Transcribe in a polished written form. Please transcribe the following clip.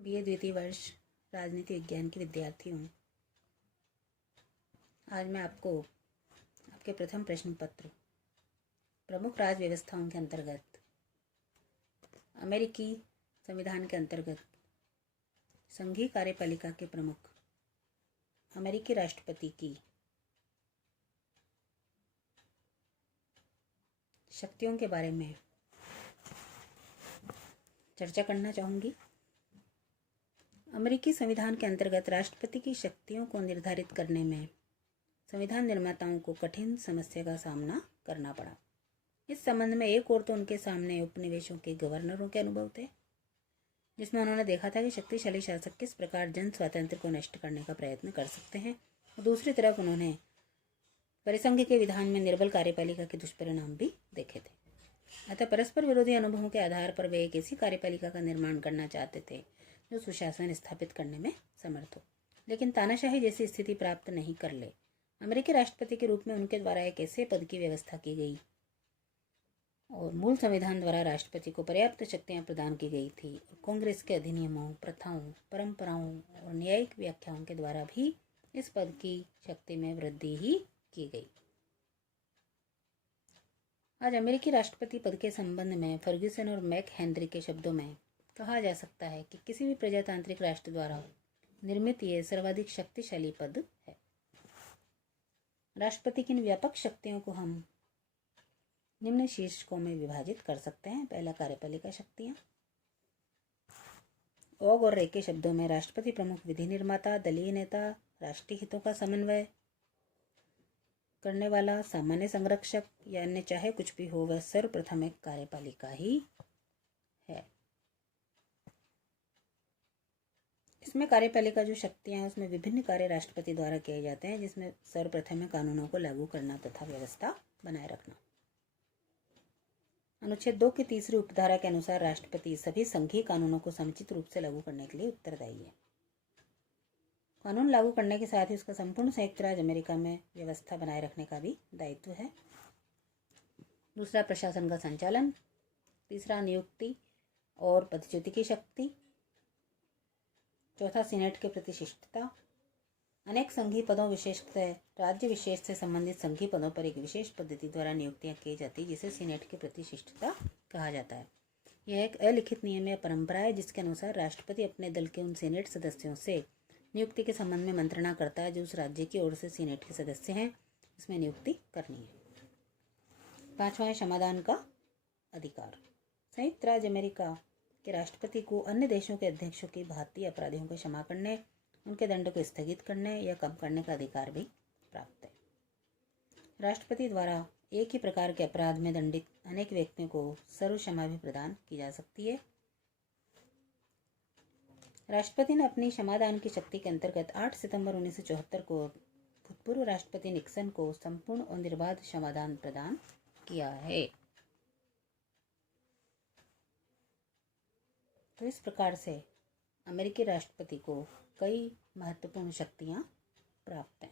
BA द्वितीय वर्ष राजनीति विज्ञान की विद्यार्थी हूँ। आज मैं आपको आपके प्रथम प्रश्न पत्र प्रमुख राज्य व्यवस्थाओं के अंतर्गत अमेरिकी संविधान के अंतर्गत संघीय कार्यपालिका के प्रमुख अमेरिकी राष्ट्रपति की शक्तियों के बारे में चर्चा करना चाहूँगी। अमेरिकी संविधान के अंतर्गत राष्ट्रपति की शक्तियों को निर्धारित करने में संविधान निर्माताओं को कठिन समस्या का सामना करना पड़ा। इस संबंध में एक और तो उनके सामने उपनिवेशों के गवर्नरों के अनुभव थे, जिसमें उन्होंने देखा था कि शक्तिशाली शासक किस प्रकार जन स्वातंत्र्य को नष्ट करने का प्रयत्न कर सकते हैं, और दूसरी तरफ उन्होंने परिसंघ के विधान में निर्बल कार्यपालिका के दुष्परिणाम भी देखे थे। अतः परस्पर विरोधी अनुभवों के आधार पर वे एक ऐसी कार्यपालिका का निर्माण करना चाहते थे जो सुशासन स्थापित करने में समर्थ हो, लेकिन तानाशाही जैसी स्थिति प्राप्त नहीं कर ले। अमेरिकी राष्ट्रपति के रूप में उनके द्वारा एक ऐसे पद की व्यवस्था की गई और मूल संविधान द्वारा राष्ट्रपति को पर्याप्त शक्तियां प्रदान की गई थी, और कांग्रेस के अधिनियमों, प्रथाओं, परंपराओं और न्यायिक व्याख्याओं के द्वारा भी इस पद की शक्ति में वृद्धि ही की गई। आज अमेरिकी राष्ट्रपति पद के संबंध में फर्ग्यूसन और मैक हेनरी के शब्दों में कहा जा सकता है कि किसी भी प्रजातांत्रिक राष्ट्र द्वारा निर्मित ये सर्वाधिक शक्तिशाली पद है। राष्ट्रपति की इन व्यापक शक्तियों को हम निम्न शीर्षकों में विभाजित कर सकते हैं। पहला, कार्यपालिका शक्तियां। ओग और रे के शब्दों में राष्ट्रपति प्रमुख विधि निर्माता, दलीय नेता, राष्ट्रीय हितों का समन्वय करने वाला, सामान्य संरक्षक या अन्य चाहे कुछ भी हो, वह सर्वप्रथम एक कार्यपालिका ही है। इसमें कार्यपालिका जो शक्तियां हैं उसमें विभिन्न कार्य राष्ट्रपति द्वारा किए जाते हैं, जिसमें सर्वप्रथम है कानूनों को लागू करना तथा व्यवस्था बनाए रखना। अनुच्छेद 2 की तीसरी उपधारा के अनुसार राष्ट्रपति सभी संघीय कानूनों को समुचित रूप से लागू करने के लिए उत्तरदायी है। कानून लागू करने के साथ ही उसका संपूर्ण संयुक्त राज्य अमेरिका में व्यवस्था बनाए रखने का भी दायित्व है। दूसरा, प्रशासन का संचालन। तीसरा, नियुक्ति और पदच्युति की शक्ति। चौथा, सीनेट के प्रति शिष्टता। अनेक संघीय पदों, विशेषतः राज्य विशेष से संबंधित संघीय पदों पर एक विशेष पद्धति द्वारा नियुक्तियां की जाती, जिसे सीनेट के प्रति शिष्टता कहा जाता है। यह एक अलिखित नियम या परंपरा है जिसके अनुसार राष्ट्रपति अपने दल के उन सीनेट सदस्यों से नियुक्ति के संबंध में मंत्रणा करता है जो उस राज्य की ओर से सीनेट के सदस्य हैं, इसमें नियुक्ति करनी है। पांचवा है समाधान का अधिकार। संयुक्त राज्य अमेरिका के राष्ट्रपति को अन्य देशों के अध्यक्षों की भारतीय अपराधियों को क्षमा करने, उनके दंड को स्थगित करने या कम करने का अधिकार भी प्राप्त है। राष्ट्रपति द्वारा एक ही प्रकार के अपराध में दंडित अनेक व्यक्तियों को सर्व क्षमा भी प्रदान की जा सकती है। राष्ट्रपति ने अपनी क्षमादान की शक्ति के अंतर्गत 8 सितंबर 1974 को भूतपूर्व राष्ट्रपति निक्सन को संपूर्ण और निर्बाध क्षमादान प्रदान किया है। तो इस प्रकार से अमेरिकी राष्ट्रपति को कई महत्वपूर्ण शक्तियां प्राप्त हैं।